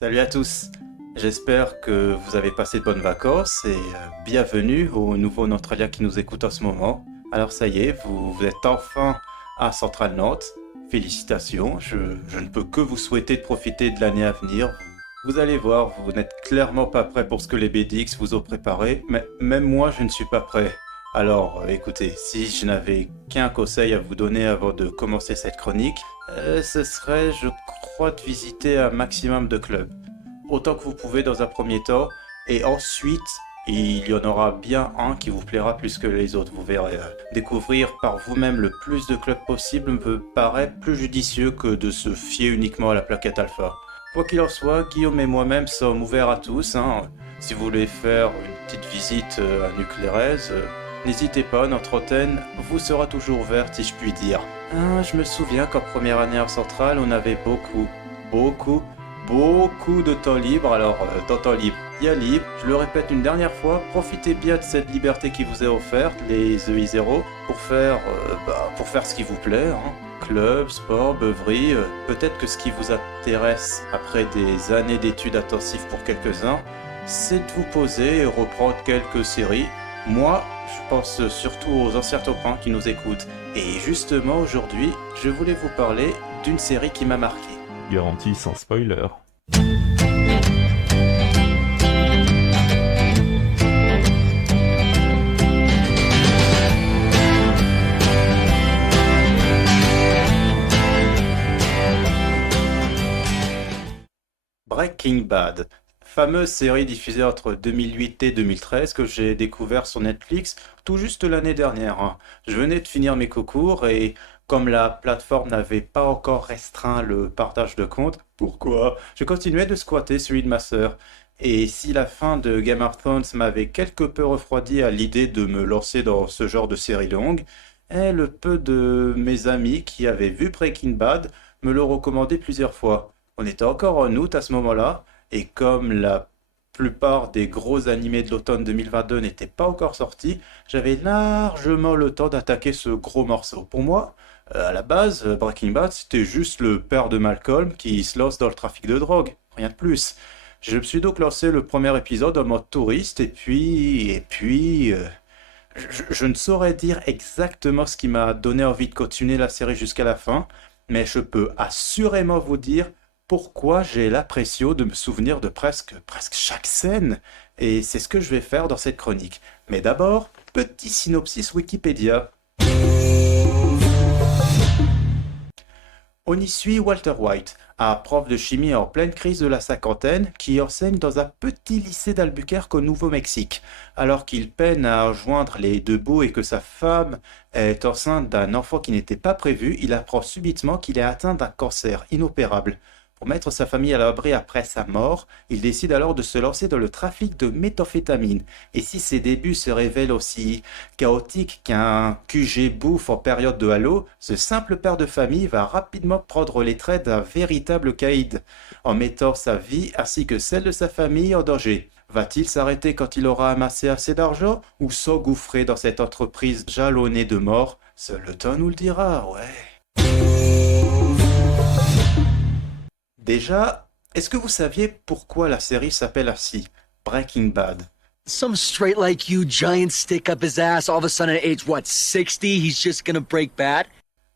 Salut à tous, j'espère que vous avez passé de bonnes vacances et bienvenue aux nouveaux Neutraliens qui nous écoutent en ce moment. Alors ça y est, vous êtes enfin à Central Nantes. Félicitations, je ne peux que vous souhaiter de profiter de l'année à venir. Vous allez voir, vous n'êtes clairement pas prêt pour ce que les BDX vous ont préparé, mais même moi je ne suis pas prêt. Alors écoutez, si je n'avais qu'un conseil à vous donner avant de commencer cette chronique, ce serait, je crois, de visiter un maximum de clubs. Autant que vous pouvez dans un premier temps, et ensuite, il y en aura bien un qui vous plaira plus que les autres, vous verrez. Découvrir par vous-même le plus de clubs possible me paraît plus judicieux que de se fier uniquement à la plaquette alpha. Quoi qu'il en soit, Guillaume et moi-même sommes ouverts à tous, hein. Si vous voulez faire une petite visite à Nuclérez, n'hésitez pas, notre antenne vous sera toujours ouverte si je puis dire. Je me souviens qu'en première année en centrale, on avait beaucoup, beaucoup de temps libre. Alors, dans temps libre, il y a libre. Je le répète une dernière fois, profitez bien de cette liberté qui vous est offerte, les EI0, pour faire ce qui vous plaît, hein. Club, sport, beuverie, peut-être que ce qui vous intéresse après des années d'études intensives pour quelques-uns, c'est de vous poser et reprendre quelques séries. Moi, je pense surtout aux anciens copains qui nous écoutent. Et justement, aujourd'hui, je voulais vous parler d'une série qui m'a marqué. Garantie sans spoiler. Breaking Bad. Fameuse série diffusée entre 2008 et 2013 que j'ai découvert sur Netflix tout juste l'année dernière, hein. Je venais de finir mes concours et comme la plateforme n'avait pas encore restreint le partage de comptes, pourquoi? Je continuais de squatter celui de ma sœur. Et si la fin de Game of Thrones m'avait quelque peu refroidi à l'idée de me lancer dans ce genre de série longue, le peu de mes amis qui avaient vu Breaking Bad me l'ont recommandé plusieurs fois. On était encore en août à ce moment-là. Et comme la plupart des gros animés de l'automne 2022 n'étaient pas encore sortis, j'avais largement le temps d'attaquer ce gros morceau. Pour moi, à la base, Breaking Bad, c'était juste le père de Malcolm qui se lance dans le trafic de drogue. Rien de plus. Je me suis donc lancé le premier épisode en mode touriste je ne saurais dire exactement ce qui m'a donné envie de continuer la série jusqu'à la fin, mais je peux assurément vous dire pourquoi j'ai l'impression de me souvenir de presque chaque scène. Et c'est ce que je vais faire dans cette chronique. Mais d'abord, petit synopsis Wikipédia. On y suit Walter White, un prof de chimie en pleine crise de la cinquantaine qui enseigne dans un petit lycée d'Albuquerque au Nouveau-Mexique. Alors qu'il peine à joindre les deux bouts et que sa femme est enceinte d'un enfant qui n'était pas prévu, il apprend subitement qu'il est atteint d'un cancer inopérable. Pour mettre sa famille à l'abri après sa mort, il décide alors de se lancer dans le trafic de méthamphétamine. Et si ses débuts se révèlent aussi chaotiques qu'un QG bouffe en période de halo, ce simple père de famille va rapidement prendre les traits d'un véritable caïd, en mettant sa vie ainsi que celle de sa famille en danger. Va-t-il s'arrêter quand il aura amassé assez d'argent ou s'engouffrer dans cette entreprise jalonnée de mort? Seul le temps nous le dira, ouais. Déjà, est-ce que vous saviez pourquoi la série s'appelle ainsi, Breaking Bad? Some straight like you giant stick up his ass, all of a sudden at age, what, 60, he's just gonna break bad?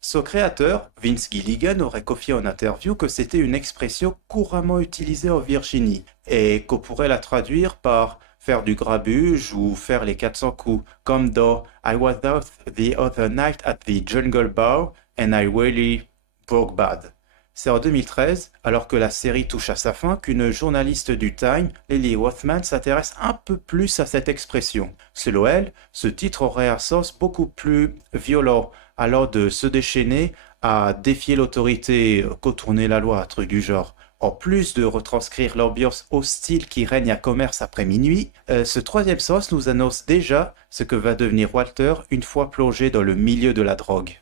Son créateur, Vince Gilligan, aurait confié en interview que c'était une expression couramment utilisée en Virginie et qu'on pourrait la traduire par faire du grabuge ou faire les 400 coups, comme dans I was out the other night at the Jungle Bar and I really broke bad. C'est en 2013, alors que la série touche à sa fin, qu'une journaliste du Time, Lily Rothman, s'intéresse un peu plus à cette expression. Selon elle, ce titre aurait un sens beaucoup plus violent, allant de se déchaîner à défier l'autorité, contourner la loi, un truc du genre. En plus de retranscrire l'ambiance hostile qui règne à commerce après minuit, ce troisième sens nous annonce déjà ce que va devenir Walter une fois plongé dans le milieu de la drogue.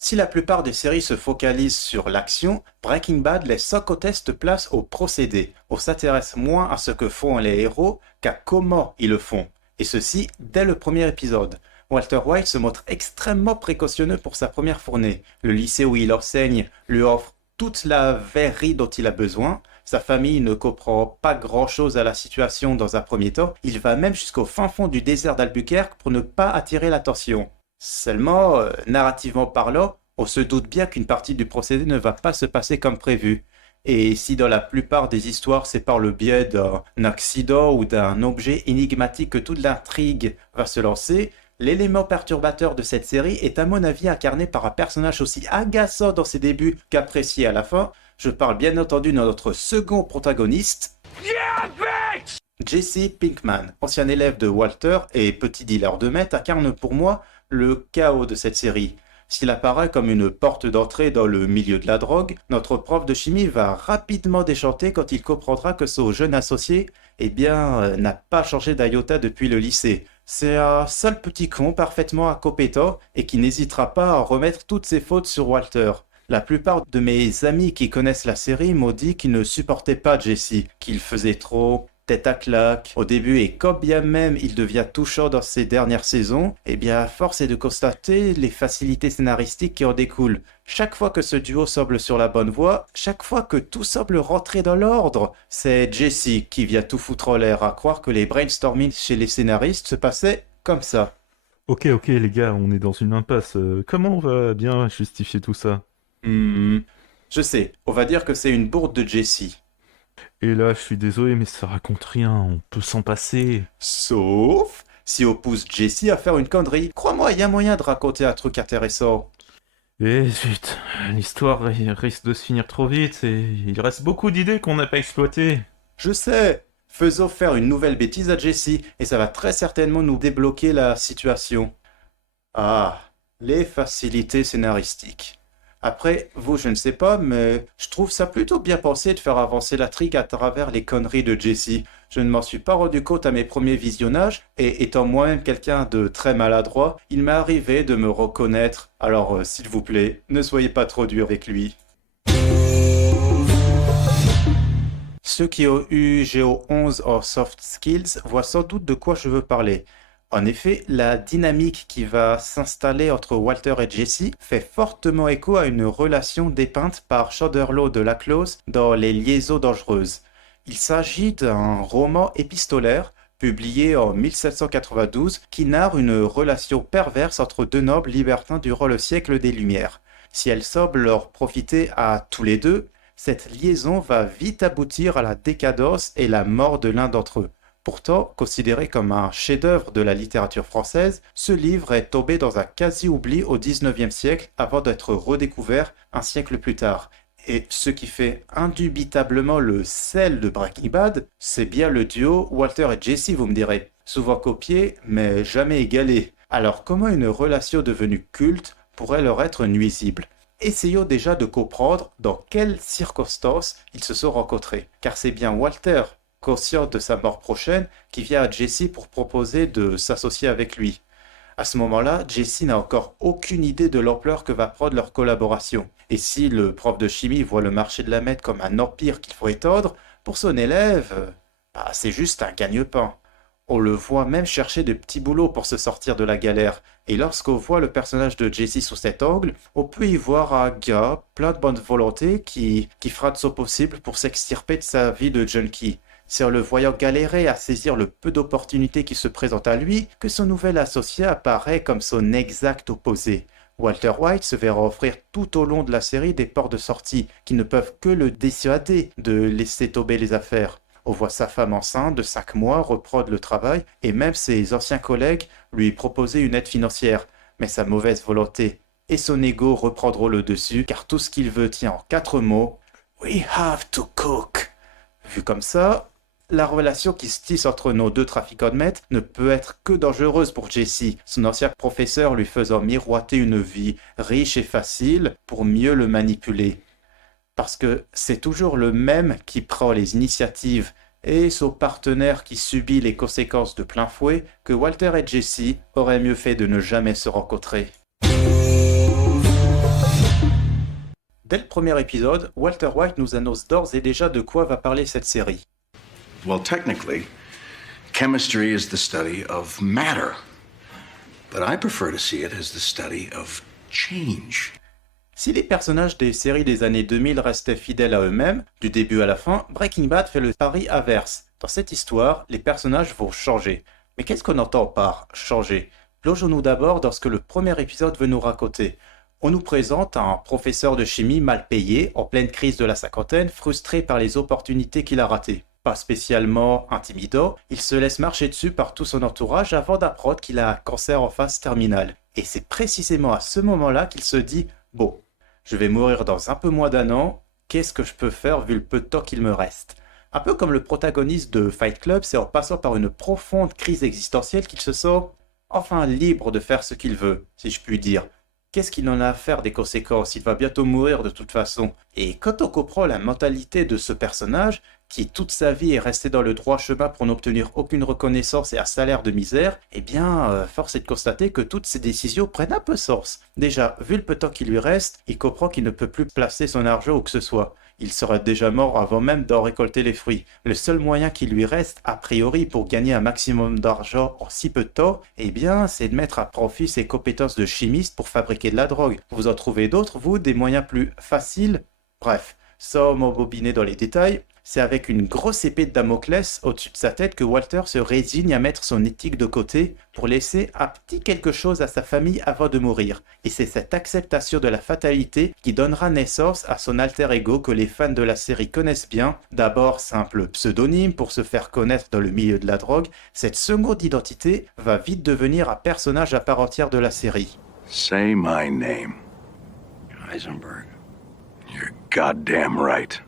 Si la plupart des séries se focalisent sur l'action, Breaking Bad laisse sans conteste place au procédé. On s'intéresse moins à ce que font les héros qu'à comment ils le font. Et ceci dès le premier épisode. Walter White se montre extrêmement précautionneux pour sa première fournée. Le lycée où il enseigne lui offre toute la verrerie dont il a besoin. Sa famille ne comprend pas grand-chose à la situation dans un premier temps. Il va même jusqu'au fin fond du désert d'Albuquerque pour ne pas attirer l'attention. Seulement, narrativement parlant, on se doute bien qu'une partie du procédé ne va pas se passer comme prévu. Et si dans la plupart des histoires c'est par le biais d'un accident ou d'un objet énigmatique que toute l'intrigue va se lancer, l'élément perturbateur de cette série est à mon avis incarné par un personnage aussi agaçant dans ses débuts qu'apprécié à la fin. Je parle bien entendu de notre second protagoniste, Jesse Pinkman, ancien élève de Walter et petit dealer de meth, incarne pour moi le chaos de cette série. S'il apparaît comme une porte d'entrée dans le milieu de la drogue, notre prof de chimie va rapidement déchanter quand il comprendra que son jeune associé, n'a pas changé d'iota depuis le lycée. C'est un sale petit con parfaitement incompétent et qui n'hésitera pas à remettre toutes ses fautes sur Walter. La plupart de mes amis qui connaissent la série m'ont dit qu'ils ne supportaient pas Jesse, qu'il faisait trop tête à claque au début et quand bien même il devient touchant dans ses dernières saisons, force est de constater les facilités scénaristiques qui en découlent. Chaque fois que ce duo semble sur la bonne voie, chaque fois que tout semble rentrer dans l'ordre, c'est Jesse qui vient tout foutre en l'air, à croire que les brainstorming chez les scénaristes se passaient comme ça. Ok, les gars, on est dans une impasse. Comment on va bien justifier tout ça? Je sais, on va dire que c'est une bourde de Jesse. Et là, je suis désolé, mais ça raconte rien, on peut s'en passer. Sauf si on pousse Jesse à faire une connerie. Crois-moi, il y a moyen de raconter un truc intéressant. Et zut, l'histoire risque de se finir trop vite et il reste beaucoup d'idées qu'on n'a pas exploitées. Je sais. Faisons faire une nouvelle bêtise à Jesse et ça va très certainement nous débloquer la situation. Ah, les facilités scénaristiques. Après, vous, je ne sais pas, mais je trouve ça plutôt bien pensé de faire avancer l'intrigue à travers les conneries de Jesse. Je ne m'en suis pas rendu compte à mes premiers visionnages, et étant moi-même quelqu'un de très maladroit, il m'est arrivé de me reconnaître. Alors, s'il vous plaît, ne soyez pas trop dur avec lui. Ceux qui ont eu Géo 11 en soft skills voient sans doute de quoi je veux parler. En effet, la dynamique qui va s'installer entre Walter et Jesse fait fortement écho à une relation dépeinte par Chandlerlo de Laclos dans Les Liaisons dangereuses. Il s'agit d'un roman épistolaire publié en 1792 qui narre une relation perverse entre deux nobles libertins durant le siècle des Lumières. Si elle semble leur profiter à tous les deux, cette liaison va vite aboutir à la décadence et la mort de l'un d'entre eux. Pourtant, considéré comme un chef-d'œuvre de la littérature française, ce livre est tombé dans un quasi-oubli au XIXe siècle avant d'être redécouvert un siècle plus tard. Et ce qui fait indubitablement le sel de Breaking Bad, c'est bien le duo Walter et Jesse, vous me direz. Souvent copié, mais jamais égalé. Alors comment une relation devenue culte pourrait leur être nuisible ? Essayons déjà de comprendre dans quelles circonstances ils se sont rencontrés. Car c'est bien Walter, conscient de sa mort prochaine, qui vient à Jesse pour proposer de s'associer avec lui. À ce moment-là, Jesse n'a encore aucune idée de l'ampleur que va prendre leur collaboration. Et si le prof de chimie voit le marché de la meth comme un empire qu'il faut étendre, pour son élève, c'est juste un gagne-pain. On le voit même chercher de petits boulots pour se sortir de la galère. Et lorsqu'on voit le personnage de Jesse sous cet angle, on peut y voir un gars plein de bonne volonté qui fera de son possible pour s'extirper de sa vie de junkie. C'est en le voyant galérer à saisir le peu d'opportunités qui se présentent à lui que son nouvel associé apparaît comme son exact opposé. Walter White se verra offrir tout au long de la série des portes de sortie qui ne peuvent que le dissuader de laisser tomber les affaires. On voit sa femme enceinte de 5 mois reprendre le travail et même ses anciens collègues lui proposer une aide financière. Mais sa mauvaise volonté et son ego reprendront le dessus car tout ce qu'il veut tient en 4 mots « We have to cook ». Vu comme ça, la relation qui se tisse entre nos deux trafiquants de meth ne peut être que dangereuse pour Jesse, son ancien professeur lui faisant miroiter une vie riche et facile pour mieux le manipuler. Parce que c'est toujours le même qui prend les initiatives et son partenaire qui subit les conséquences de plein fouet que Walter et Jesse auraient mieux fait de ne jamais se rencontrer. Dès le premier épisode, Walter White nous annonce d'ores et déjà de quoi va parler cette série. Well, technically, chemistry is the study of matter. But I prefer to see it as the study of change. Si les personnages des séries des années 2000 restaient fidèles à eux-mêmes, du début à la fin, Breaking Bad fait le pari inverse. Dans cette histoire, les personnages vont changer. Mais qu'est-ce qu'on entend par changer? Plongeons-nous d'abord dans ce que le premier épisode veut nous raconter. On nous présente un professeur de chimie mal payé, en pleine crise de la cinquantaine, frustré par les opportunités qu'il a ratées. Pas spécialement intimidant, il se laisse marcher dessus par tout son entourage avant d'apprendre qu'il a un cancer en phase terminale. Et c'est précisément à ce moment-là qu'il se dit « Bon, je vais mourir dans un peu moins d'un an, qu'est-ce que je peux faire vu le peu de temps qu'il me reste ?» Un peu comme le protagoniste de Fight Club, c'est en passant par une profonde crise existentielle qu'il se sent enfin libre de faire ce qu'il veut, si je puis dire. Qu'est-ce qu'il en a à faire des conséquences? Il va bientôt mourir de toute façon. Et quand on comprend la mentalité de ce personnage, qui toute sa vie est resté dans le droit chemin pour n'obtenir aucune reconnaissance et un salaire de misère, eh bien, force est de constater que toutes ses décisions prennent un peu sens. Déjà, vu le peu de temps qui lui reste, il comprend qu'il ne peut plus placer son argent où que ce soit. Il serait déjà mort avant même d'en récolter les fruits. Le seul moyen qui lui reste, a priori, pour gagner un maximum d'argent en si peu de temps, eh bien, c'est de mettre à profit ses compétences de chimiste pour fabriquer de la drogue. Vous en trouvez d'autres, vous, des moyens plus faciles? Bref, sans m'embobiner dans les détails, c'est avec une grosse épée de Damoclès au-dessus de sa tête que Walter se résigne à mettre son éthique de côté pour laisser un petit quelque chose à sa famille avant de mourir. Et c'est cette acceptation de la fatalité qui donnera naissance à son alter ego que les fans de la série connaissent bien. D'abord simple pseudonyme pour se faire connaître dans le milieu de la drogue, cette seconde identité va vite devenir un personnage à part entière de la série. Say my name. Heisenberg. You're goddamn right.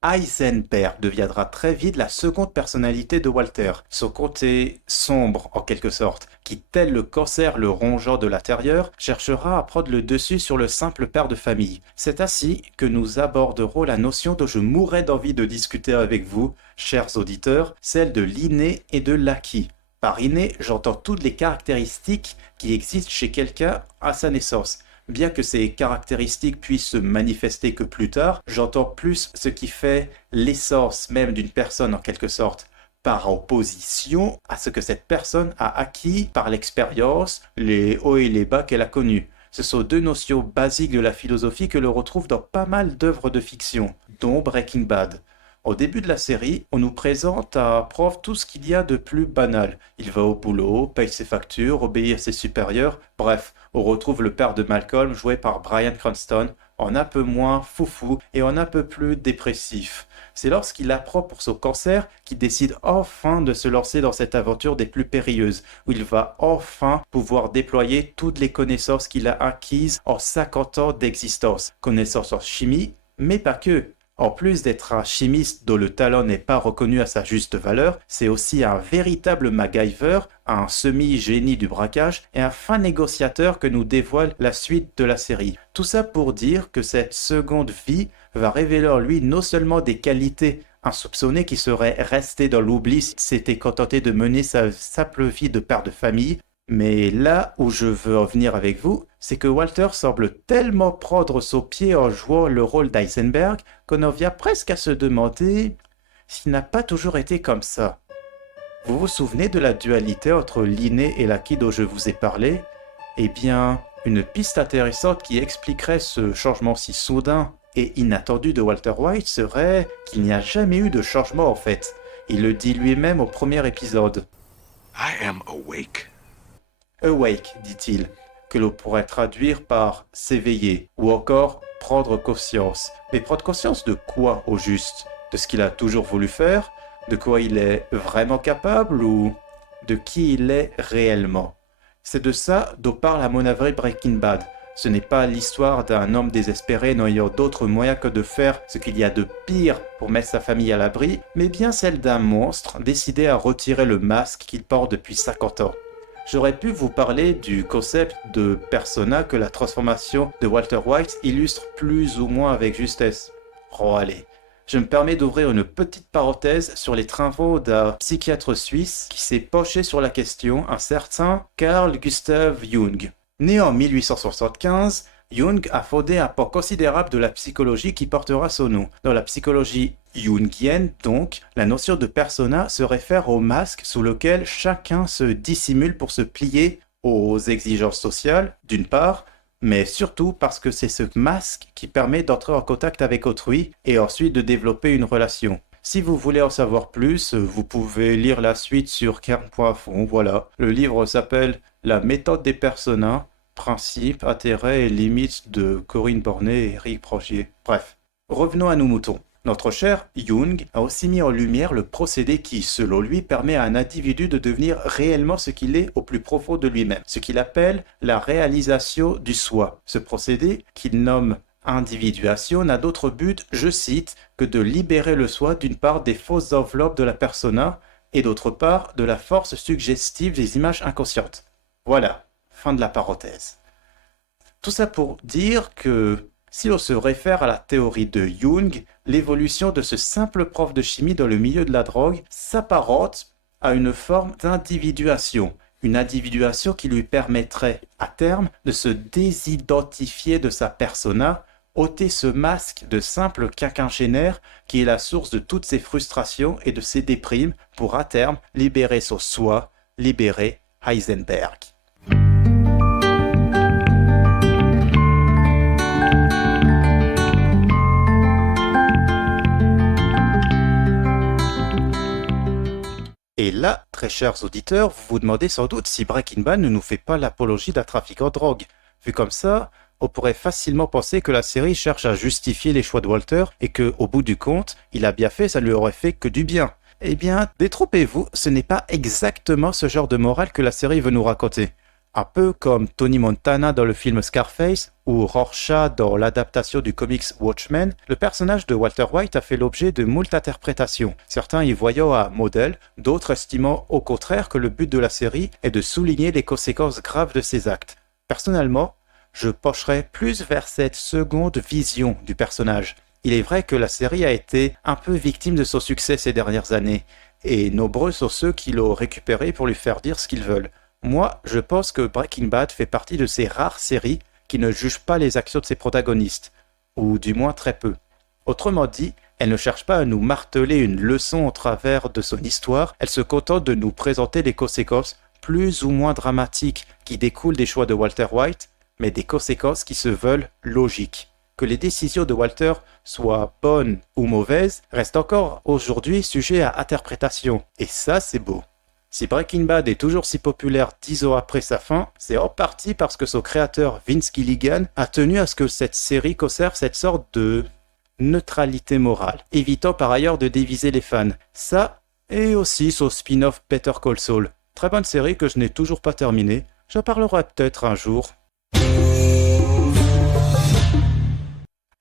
Heisenberg deviendra très vite la seconde personnalité de Walter, son côté sombre en quelque sorte, qui tel le cancer le rongeant de l'intérieur, cherchera à prendre le dessus sur le simple père de famille. C'est ainsi que nous aborderons la notion dont je mourrais d'envie de discuter avec vous, chers auditeurs, celle de l'inné et de l'acquis. Par inné, j'entends toutes les caractéristiques qui existent chez quelqu'un à sa naissance. Bien que ces caractéristiques puissent se manifester que plus tard, j'entends plus ce qui fait l'essence même d'une personne en quelque sorte, par opposition à ce que cette personne a acquis par l'expérience, les hauts et les bas qu'elle a connus. Ce sont deux notions basiques de la philosophie que l'on retrouve dans pas mal d'œuvres de fiction, dont Breaking Bad. Au début de la série, on nous présente un prof tout ce qu'il y a de plus banal. Il va au boulot, paye ses factures, obéit à ses supérieurs, bref, on retrouve le père de Malcolm joué par Bryan Cranston, en un peu moins foufou et en un peu plus dépressif. C'est lorsqu'il apprend pour son cancer qu'il décide enfin de se lancer dans cette aventure des plus périlleuses, où il va enfin pouvoir déployer toutes les connaissances qu'il a acquises en 50 ans d'existence. Connaissances en chimie, mais pas que. En plus d'être un chimiste dont le talent n'est pas reconnu à sa juste valeur, c'est aussi un véritable MacGyver, un semi-génie du braquage et un fin négociateur que nous dévoile la suite de la série. Tout ça pour dire que cette seconde vie va révéler en lui non seulement des qualités insoupçonnées qui seraient restées dans l'oubli s'il s'était contenté de mener sa simple vie de père de famille, mais là où je veux en venir avec vous, c'est que Walter semble tellement prendre son pied en jouant le rôle d'Heisenberg qu'on en vient presque à se demander s'il n'a pas toujours été comme ça. Vous vous souvenez de la dualité entre l'inné et l'acquis dont je vous ai parlé? Eh bien, une piste intéressante qui expliquerait ce changement si soudain et inattendu de Walter White serait qu'il n'y a jamais eu de changement en fait. Il le dit lui-même au premier épisode. I am awake. Awake, dit-il, que l'on pourrait traduire par s'éveiller ou encore prendre conscience. Mais prendre conscience de quoi au juste? De ce qu'il a toujours voulu faire? De quoi il est vraiment capable ou de qui il est réellement? C'est de ça dont parle à mon avis Breaking Bad. Ce n'est pas l'histoire d'un homme désespéré n'ayant d'autre moyen que de faire ce qu'il y a de pire pour mettre sa famille à l'abri, mais bien celle d'un monstre décidé à retirer le masque qu'il porte depuis 50 ans. J'aurais pu vous parler du concept de persona que la transformation de Walter White illustre plus ou moins avec justesse. Oh allez, je me permets d'ouvrir une petite parenthèse sur les travaux d'un psychiatre suisse qui s'est penché sur la question, un certain Carl Gustav Jung. Né en 1875, Jung a fondé un pan considérable de la psychologie qui portera son nom. Dans la psychologie jungienne, donc, la notion de persona se réfère au masque sous lequel chacun se dissimule pour se plier aux exigences sociales, d'une part, mais surtout parce que c'est ce masque qui permet d'entrer en contact avec autrui et ensuite de développer une relation. Si vous voulez en savoir plus, vous pouvez lire la suite sur Kern.fond, voilà. Le livre s'appelle La méthode des personas, principes, intérêts et limites de Corinne Bornet et Eric Progier. Bref, revenons à nos moutons. Notre cher Jung a aussi mis en lumière le procédé qui, selon lui, permet à un individu de devenir réellement ce qu'il est au plus profond de lui-même, ce qu'il appelle la réalisation du soi. Ce procédé, qu'il nomme individuation, n'a d'autre but, je cite, que de libérer le soi d'une part des fausses enveloppes de la persona et d'autre part de la force suggestive des images inconscientes. Voilà, fin de la parenthèse. Tout ça pour dire que si l'on se réfère à la théorie de Jung, l'évolution de ce simple prof de chimie dans le milieu de la drogue s'apparente à une forme d'individuation. Une individuation qui lui permettrait, à terme, de se désidentifier de sa persona, ôter ce masque de simple quinquagénaire qui est la source de toutes ses frustrations et de ses déprimes pour, à terme, libérer son soi, libérer Heisenberg. Et là, très chers auditeurs, vous vous demandez sans doute si Breaking Bad ne nous fait pas l'apologie d'un trafic en drogue. Vu comme ça, on pourrait facilement penser que la série cherche à justifier les choix de Walter et que, au bout du compte, il a bien fait, ça lui aurait fait que du bien. Eh bien, détrompez-vous, ce n'est pas exactement ce genre de morale que la série veut nous raconter. Un peu comme Tony Montana dans le film Scarface ou Rorschach dans l'adaptation du comics Watchmen, le personnage de Walter White a fait l'objet de moult interprétations, certains y voyant un modèle, d'autres estimant au contraire que le but de la série est de souligner les conséquences graves de ses actes. Personnellement, je pencherais plus vers cette seconde vision du personnage. Il est vrai que la série a été un peu victime de son succès ces dernières années, et nombreux sont ceux qui l'ont récupéré pour lui faire dire ce qu'ils veulent. Moi, je pense que Breaking Bad fait partie de ces rares séries qui ne jugent pas les actions de ses protagonistes, ou du moins très peu. Autrement dit, elle ne cherche pas à nous marteler une leçon au travers de son histoire, elle se contente de nous présenter les conséquences plus ou moins dramatiques qui découlent des choix de Walter White, mais des conséquences qui se veulent logiques. Que les décisions de Walter soient bonnes ou mauvaises reste encore aujourd'hui sujet à interprétation, et ça c'est beau. Si Breaking Bad est toujours si populaire 10 ans après sa fin, c'est en partie parce que son créateur Vince Gilligan a tenu à ce que cette série conserve cette sorte de neutralité morale, évitant par ailleurs de déviser les fans. Ça, et aussi son spin-off Better Call Saul. Très bonne série que je n'ai toujours pas terminée, j'en parlerai peut-être un jour.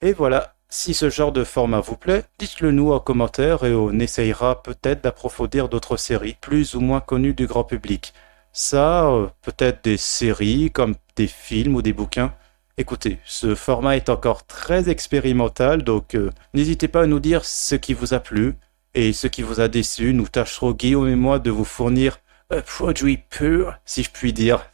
Et voilà. Si ce genre de format vous plaît, dites-le nous en commentaire et on essayera peut-être d'approfondir d'autres séries plus ou moins connues du grand public. Ça, peut-être des séries comme des films ou des bouquins. Écoutez, ce format est encore très expérimental, donc n'hésitez pas à nous dire ce qui vous a plu et ce qui vous a déçu. Nous tâcherons, Guillaume et moi, de vous fournir un produit pur, si je puis dire.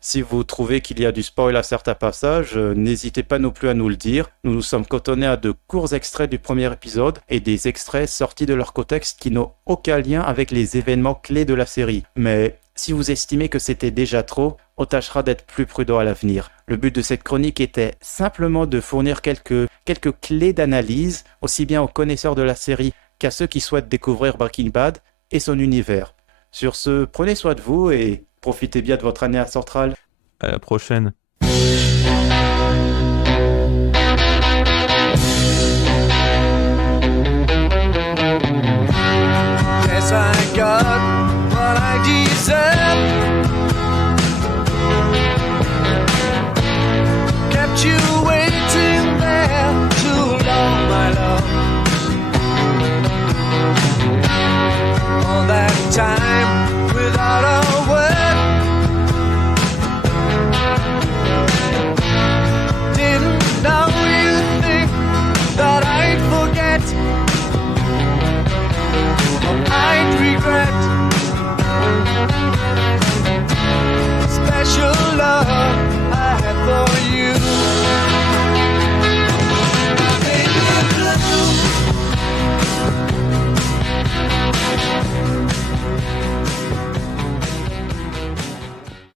Si vous trouvez qu'il y a du spoil à certains passages, n'hésitez pas non plus à nous le dire. Nous nous sommes cantonnés à de courts extraits du premier épisode et des extraits sortis de leur contexte qui n'ont aucun lien avec les événements clés de la série. Mais si vous estimez que c'était déjà trop, on tâchera d'être plus prudent à l'avenir. Le but de cette chronique était simplement de fournir quelques clés d'analyse, aussi bien aux connaisseurs de la série qu'à ceux qui souhaitent découvrir Breaking Bad et son univers. Sur ce, prenez soin de vous et profitez bien de votre année à Centrale. À la prochaine.